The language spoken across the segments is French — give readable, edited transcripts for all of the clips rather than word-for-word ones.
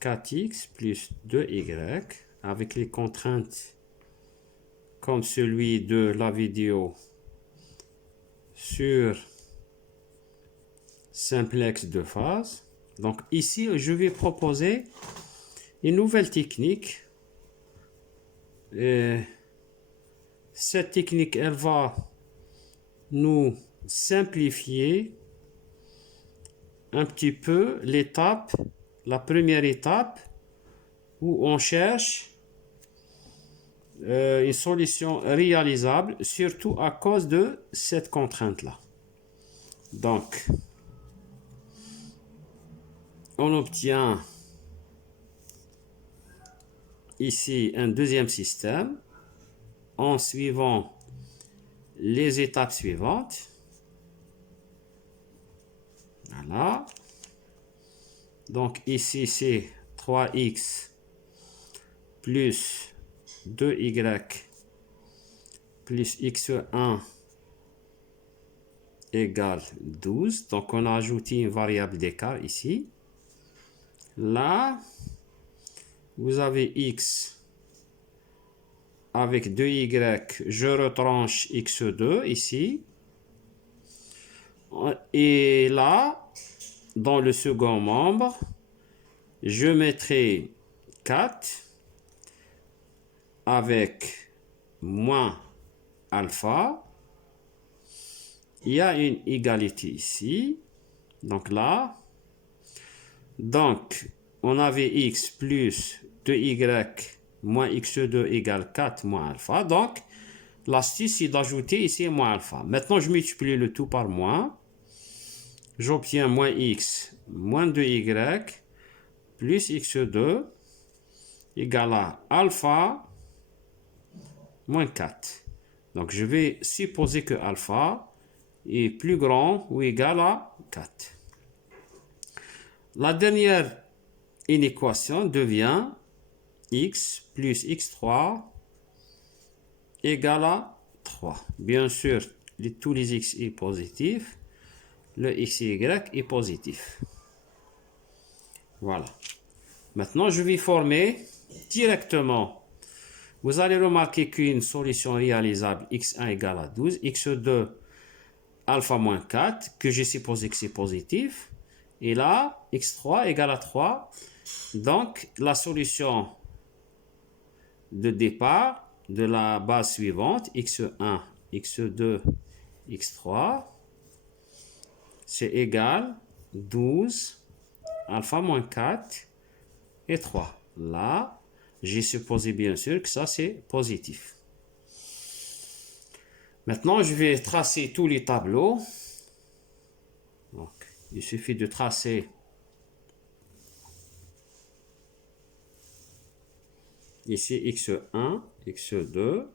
4x plus 2y avec les contraintes comme celui de la vidéo sur simplex de phase. Donc ici, je vais proposer une nouvelle technique. Et cette technique, elle va nous simplifier un petit peu l'étape, la première étape où on cherche une solution réalisable, surtout à cause de cette contrainte-là. Donc, on obtient ici un deuxième système en suivant les étapes suivantes. Voilà. Donc ici, c'est 3x plus 2y plus x1 égale 12. Donc, on a ajouté une variable d'écart ici. Là, vous avez x avec 2y. Je retranche x2 ici. Et là, dans le second membre, je mettrai 4 avec moins alpha. Il y a une égalité ici. Donc là, donc on avait x plus 2y moins x2 égale 4 moins alpha. Donc, l'astuce, c'est d'ajouter ici moins alpha. Maintenant, je multiplie le tout par moins. J'obtiens moins x moins 2y plus x2 égale à alpha moins 4. Donc, je vais supposer que alpha est plus grand ou égal à 4. La dernière inéquation devient x plus x3 égale à 3. Bien sûr, tous les x est positif. Le xy est positif. Voilà. Maintenant, je vais former directement. Vous allez remarquer qu'une solution réalisable x1 égale à 12, x2 alpha moins 4, que j'ai supposé que c'est positif. Et là, x3 égale à 3. Donc, la solution de départ de la base suivante, x1, x2, x3, c'est égal 12, alpha moins 4 et 3. Là, j'ai supposé bien sûr que ça c'est positif. Maintenant, je vais tracer tous les tableaux. Donc, il suffit de tracer ici x1, x2,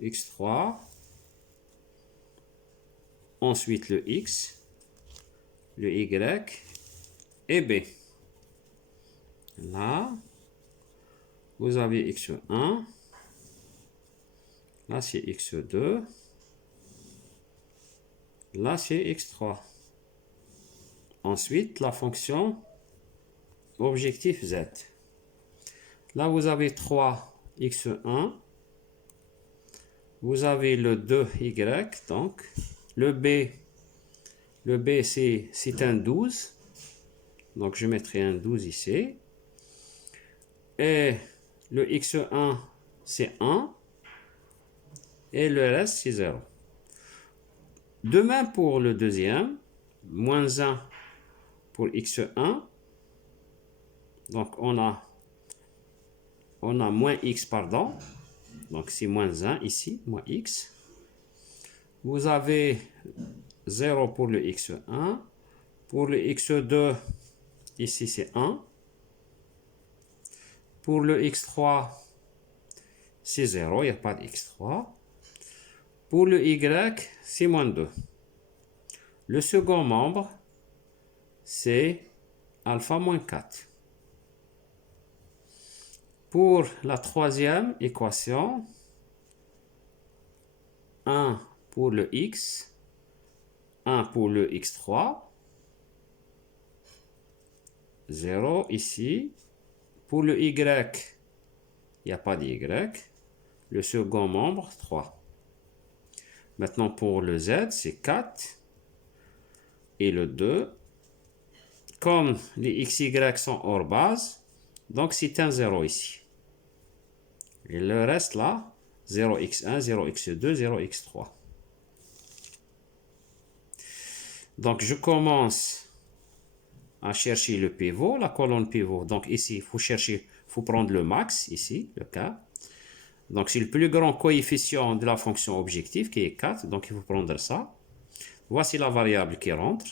x3, ensuite le x, le y et b. Là, vous avez x1, là c'est x2, là c'est x3. Ensuite, la fonction objectif z. Là, vous avez 3x1, vous avez le 2y, donc le b c'est un 12, donc je mettrai un 12 ici, et le x1 c'est 1, et le reste c'est 0. De même pour le deuxième, moins 1 pour x1, donc on a moins x, pardon, donc c'est moins 1 ici, moins x. Vous avez 0 pour le x1, pour le x2, ici c'est 1. Pour le x3, c'est 0, il n'y a pas de x3. Pour le y, c'est moins 2. Le second membre, c'est alpha moins 4. Pour la troisième équation, 1 pour le x, 1 pour le x3, 0 ici. Pour le Y, il n'y a pas d'Y. Le second membre, 3. Maintenant, pour le Z, c'est 4. Et le 2. Comme les XY sont hors base, donc c'est un 0 ici. Et le reste là, 0x1, 0x2, 0x3. Donc, je commence à chercher le pivot, la colonne pivot. Donc, ici, il faut chercher, il faut prendre le max, ici, le K. Donc, c'est le plus grand coefficient de la fonction objective, qui est 4. Donc, il faut prendre ça. Voici la variable qui rentre.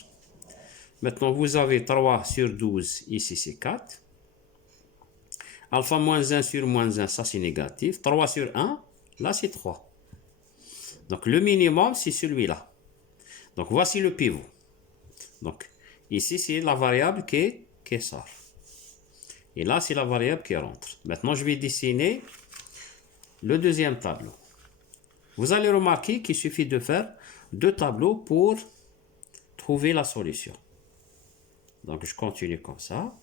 Maintenant, vous avez 3 sur 12, ici, c'est 4. Alpha moins 1 sur moins 1, ça, c'est négatif. 3 sur 1, là, c'est 3. Donc, le minimum, c'est celui-là. Donc, voici le pivot. Donc, ici, c'est la variable qui sort. Et là, c'est la variable qui rentre. Maintenant, je vais dessiner le deuxième tableau. Vous allez remarquer qu'il suffit de faire 2 tableaux pour trouver la solution. Donc, je continue comme ça.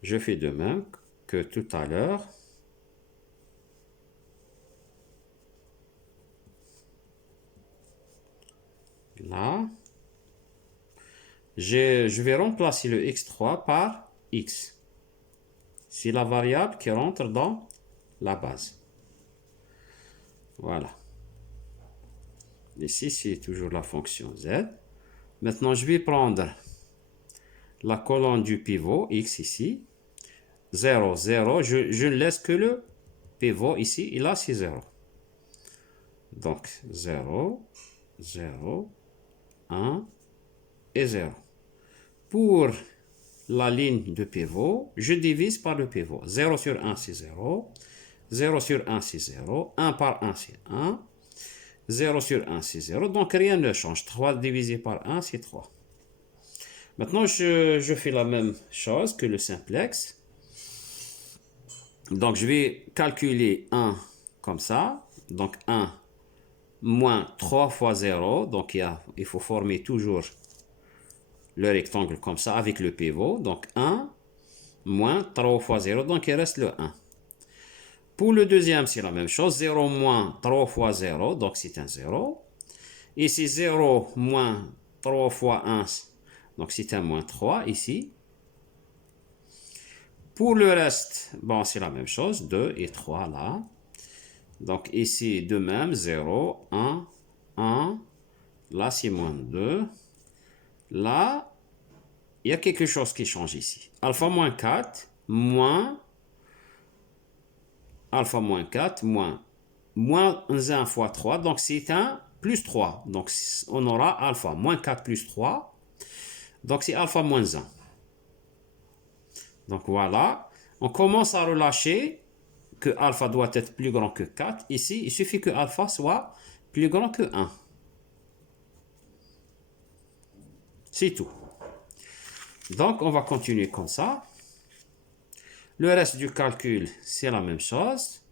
Je fais de même que tout à l'heure. Là. Je vais remplacer le x3 par x. C'est la variable qui rentre dans la base. Voilà. Ici, c'est toujours la fonction z. Maintenant, je vais prendre la colonne du pivot x ici. 0, 0. Je ne laisse que le pivot ici. Et là, c'est 0. Donc, 0, 0, 1 et 0. Pour la ligne de pivot, je divise par le pivot. 0 sur 1, c'est 0. 0 sur 1, c'est 0. 1 par 1, c'est 1. 0 sur 1, c'est 0. Donc, rien ne change. 3 divisé par 1, c'est 3. Maintenant, je fais la même chose que le simplex. Donc, je vais calculer 1 comme ça. Donc, 1 moins 3 fois 0. Donc, il faut former toujours le rectangle comme ça avec le pivot. Donc, 1 moins 3 fois 0. Donc, il reste le 1. Pour le deuxième, c'est la même chose. 0 moins 3 fois 0. Donc, c'est un 0. Ici, 0 moins 3 fois 1. Donc, c'est un moins 3 ici. Pour le reste, bon, c'est la même chose. 2 et 3 là. Donc, ici, de même, 0, 1, 1. Là, c'est moins 2. Là, il y a quelque chose qui change ici. Alpha moins 4, moins alpha moins 4, moins 1 fois 3. Donc, c'est un plus 3. Donc, on aura alpha moins 4 plus 3. Donc, c'est alpha moins 1. Donc, voilà. On commence à relâcher que alpha doit être plus grand que 4. Ici, il suffit que alpha soit plus grand que 1. C'est tout. Donc, on va continuer comme ça. Le reste du calcul, c'est la même chose.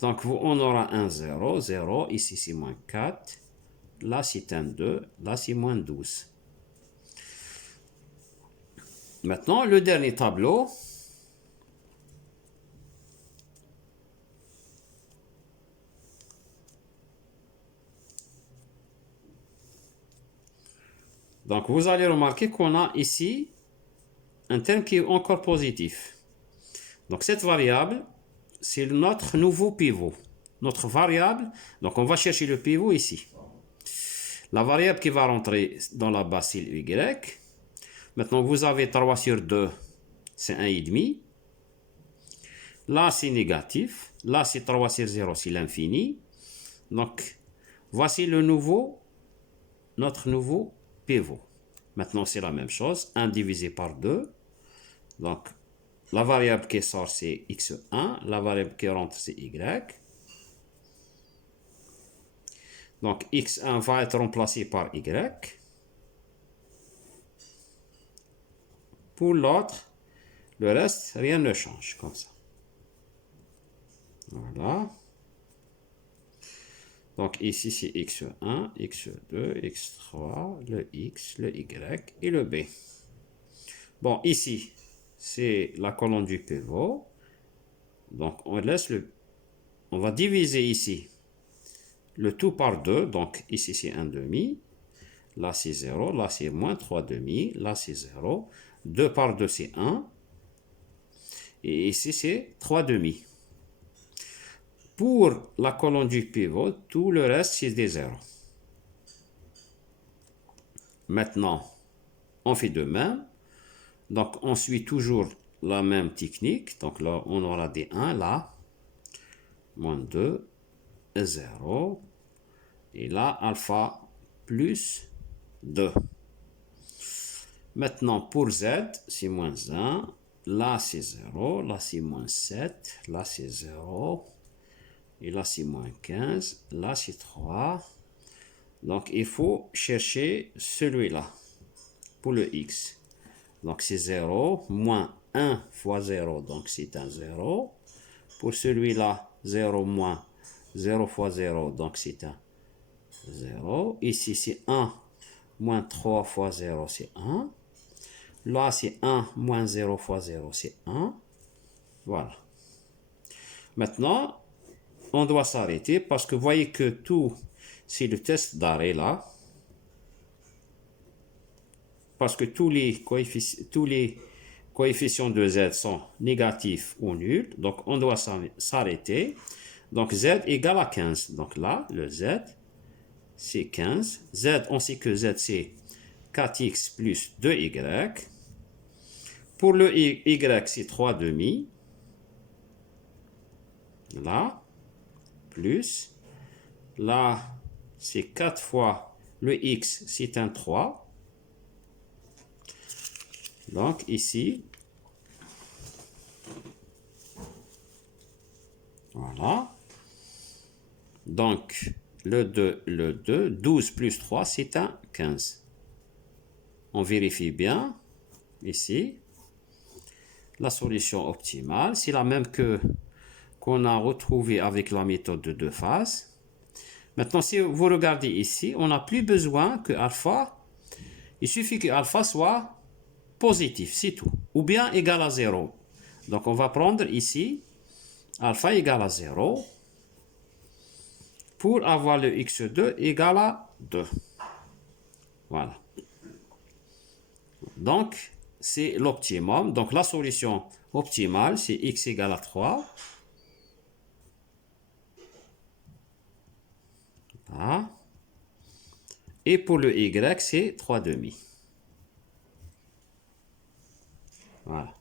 Donc, on aura un 0, 0. Ici, c'est moins 4. Là, c'est un 2. Là, c'est moins 12. Maintenant, le dernier tableau. Donc, vous allez remarquer qu'on a ici un terme qui est encore positif. Donc, cette variable, c'est notre nouveau pivot. Notre variable, donc on va chercher le pivot ici. La variable qui va rentrer dans la base, c'est y. Maintenant, vous avez 3 sur 2, c'est 1,5. Là, c'est négatif. Là, c'est 3 sur 0, c'est l'infini. Donc, voici notre nouveau pivot. Maintenant, c'est la même chose. 1 divisé par 2. Donc, la variable qui sort, c'est x1. La variable qui rentre, c'est y. Donc, x1 va être remplacé par y. Pour l'autre, le reste, rien ne change, comme ça. Voilà. Donc ici, c'est x1, x2, x3, le x, le y et le b. Bon, ici, c'est la colonne du pivot. Donc, on va diviser ici le tout par 2. Donc, ici, c'est 1 demi. Là, c'est 0. Là, c'est moins 3 demi. Là, c'est 0. 2 par 2, c'est 1. Et ici, c'est 3 demi. Pour la colonne du pivot, tout le reste, c'est des 0. Maintenant, on fait de même. Donc, on suit toujours la même technique. Donc là, on aura des 1 là. Moins 2, 0. Et là, alpha plus 2. Maintenant, pour z, c'est moins 1. Là, c'est 0. Là, c'est moins 7. Là, c'est 0. Et là, c'est moins 15. Là, c'est 3. Donc, il faut chercher celui-là pour le x. Donc, c'est 0. Moins 1 fois 0. Donc, c'est un 0. Pour celui-là, 0 moins 0 fois 0. Donc, c'est un 0. Ici, c'est 1 moins 3 fois 0, c'est 1. Là, c'est 1 moins 0 fois 0, c'est 1. Voilà. Maintenant, on doit s'arrêter parce que vous voyez que tout, c'est le test d'arrêt là. Parce que tous les coefficients de z sont négatifs ou nuls. Donc, on doit s'arrêter. Donc, z égale à 15. Donc là, le z, c'est 15. Z, on sait que z, c'est 4x plus 2y. Pour le y, c'est 3 demi. Là, plus. Là, c'est 4 fois le x, c'est un 3. Donc, ici, voilà. Donc, le 2, 12 plus 3, c'est un 15. On vérifie bien, ici. La solution optimale, c'est la même qu'on a retrouvée avec la méthode de deux phases. Maintenant, si vous regardez ici, on n'a plus besoin que alpha, il suffit que alpha soit positif, c'est tout. Ou bien égal à 0. Donc, on va prendre ici alpha égale à 0 pour avoir le x2 égal à 2. Voilà. Donc, c'est l'optimum. Donc, la solution optimale, c'est x égale à 3. Voilà. Et pour le y, c'est 3 demi. Voilà.